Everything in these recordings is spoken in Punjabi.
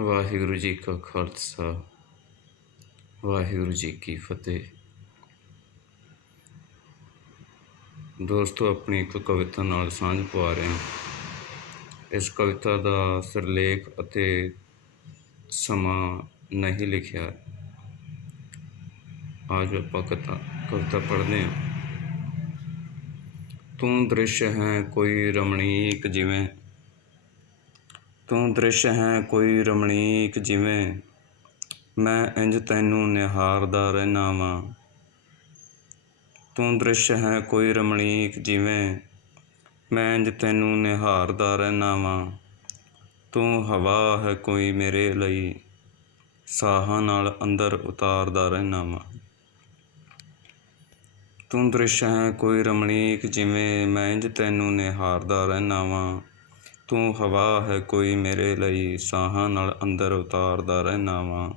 ਵਾਹਿਗੁਰੂ ਜੀ ਕਾ ਖਾਲਸਾ, ਵਾਹਿਗੁਰੂ ਜੀ ਕੀ ਫਤਿਹ। ਦੋਸਤੋ, ਆਪਣੀ ਇੱਕ ਕਵਿਤਾ ਨਾਲ ਸਾਂਝ ਪਾ ਰਹੇ ਹਾਂ। ਇਸ ਕਵਿਤਾ ਦਾ ਸਿਰਲੇਖ ਅਤੇ ਸਮਾਂ ਨਹੀਂ ਲਿਖਿਆ। ਅੱਜ ਆਪਾਂ ਕਥਾ, ਕਵਿਤਾ ਪੜ੍ਹਦੇ ਹਾਂ। ਤੂੰ ਦ੍ਰਿਸ਼ ਹੈ ਕੋਈ ਰਮਣੀਕ ਜਿਵੇਂ ਤੂੰ ਦ੍ਰਿਸ਼ ਹੈ ਕੋਈ ਰਮਣੀਕ ਜਿਵੇਂ, ਮੈਂ ਇੰਜ ਤੈਨੂੰ ਨਿਹਾਰਦਾ ਰਹਿਣਾ ਵਾਂ ਤੂੰ ਦ੍ਰਿਸ਼ ਹੈ ਕੋਈ ਰਮਣੀਕ ਜਿਵੇਂ, ਮੈਂ ਇੰਜ ਤੈਨੂੰ ਨਿਹਾਰਦਾ ਰਹਿਣਾ ਵਾਂ ਤੂੰ ਹਵਾ ਹੈ ਕੋਈ ਮੇਰੇ ਲਈ, ਸਾਹਾਂ ਨਾਲ ਅੰਦਰ ਉਤਾਰਦਾ ਰਹਿਣਾ ਵਾਂ ਤੂੰ ਦ੍ਰਿਸ਼ ਹੈ ਕੋਈ ਰਮਣੀਕ ਜਿਵੇਂ, ਮੈਂ ਇੰਜ ਤੈਨੂੰ ਨਿਹਾਰਦਾ ਰਹਿਣਾ ਵਾਂ ਤੂੰ ਹਵਾ ਹੈ ਕੋਈ ਮੇਰੇ ਲਈ, ਸਾਹਾਂ ਨਾਲ ਅੰਦਰ ਉਤਾਰਦਾ ਰਹਿਣਾ ਵਾਂ।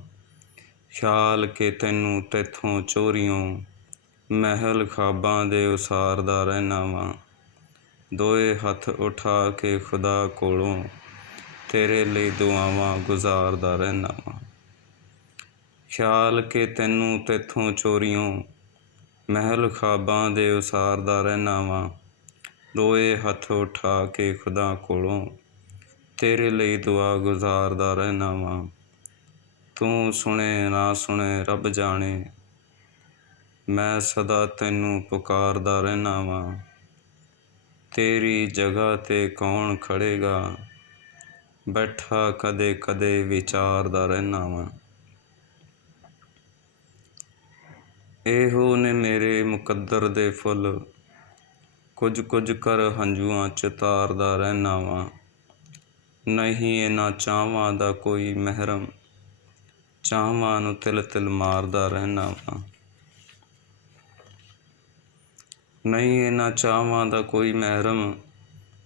ਖਿਆਲ ਕੇ ਤੈਨੂੰ ਤੈਥੋਂ ਚੋਰੀਓਂ, ਮਹਿਲ ਖਾਬਾਂ ਦੇ ਉਸਾਰਦਾ ਰਹਿਣਾ ਵਾਂ। ਦੋਏ ਹੱਥ ਉਠਾ ਕੇ ਖੁਦਾ ਕੋਲੋਂ ਤੇਰੇ ਲਈ ਦੁਆਵਾਂ ਗੁਜ਼ਾਰਦਾ ਰਹਿਣਾ ਵਾਂ। ਖਿਆਲ ਕੇ ਤੈਨੂੰ ਤੇਥੋਂ ਚੋਰੀਓਂ, ਮਹਿਲ ਖਾਬਾਂ ਦੇ ਉਸਾਰਦਾ ਰਹਿਣਾ ਵਾਂ। ਦੋਏ ਹੱਥ ਉਠਾ ਕੇ ਖੁਦਾ ਕੋਲੋਂ, ਤੇਰੇ ਲਈ ਦੁਆ ਗੁਜ਼ਾਰਦਾ ਰਹਿਣਾ ਵਾਂ। ਤੂੰ ਸੁਣੇ, ਨਾ ਸੁਣੇ, ਰੱਬ ਜਾਣੇ। ਮੈਂ ਸਦਾ ਤੈਨੂੰ ਪੁਕਾਰਦਾ ਰਹਿਣਾ ਵਾਂ। ਤੇਰੀ ਜਗ੍ਹਾ ਤੇ ਕੌਣ ਖੜੇਗਾ? ਬੈਠਾ ਕਦੇ ਕਦੇ ਵਿਚਾਰਦਾ ਰਹਿਣਾ ਵਾਂ। ਇਹੋ ਨੇ ਮੇਰੇ ਮੁਕੱਦਰ ਦੇ ਫੁੱਲ। ਕੁਝ ਕੁਝ ਕਰ ਹੰਝੂਆਂ ਚ ਤਾਰਦਾ ਰਹਿਣਾ ਵਾਂ ਨਹੀਂ ਇਹਨਾਂ ਚਾਹਵਾਂ ਦਾ ਕੋਈ ਮਹਿਰਮ। ਚਾਹਵਾਂ ਨੂੰ ਤਿਲ ਤਿਲ ਮਾਰਦਾ ਰਹਿਣਾ ਵਾਂ ਨਹੀਂ ਇਹਨਾਂ ਚਾਹਵਾਂ ਦਾ ਕੋਈ ਮਹਿਰਮ।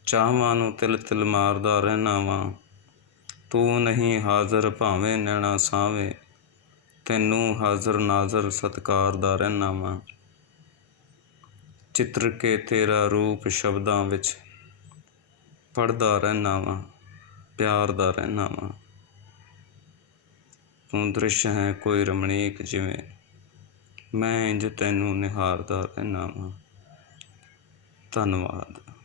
ਚਾਹਵਾਂ ਨੂੰ ਤਿਲ ਤਿਲ ਮਾਰਦਾ ਰਹਿਣਾ ਵਾਂ ਤੂੰ ਨਹੀਂ ਹਾਜ਼ਰ ਭਾਵੇਂ ਨੈਣਾ ਸਾਵੇਂ। ਤੈਨੂੰ ਹਾਜ਼ਰ ਨਾਜ਼ਰ ਸਤਕਾਰਦਾ ਰਹਿਣਾ ਵਾਂ ਚਿੱਤਰ ਕੇ ਤੇਰਾ ਰੂਪ ਸ਼ਬਦਾਂ ਵਿੱਚ ਪੜ੍ਹਦਾ ਰਹਿਣਾ ਵਾਂ ਪਿਆਰ ਦਾ ਰਹਿਣਾ ਵਾਂ ਤੂੰ ਦ੍ਰਿਸ਼ ਹੈ ਕੋਈ ਰਮਣੀਕ ਜਿਵੇਂ, ਮੈਂ ਇੰਜ ਤੈਨੂੰ ਨਿਹਾਰਦਾ ਰਹਿਣਾ ਵਾਂ ਧੰਨਵਾਦ।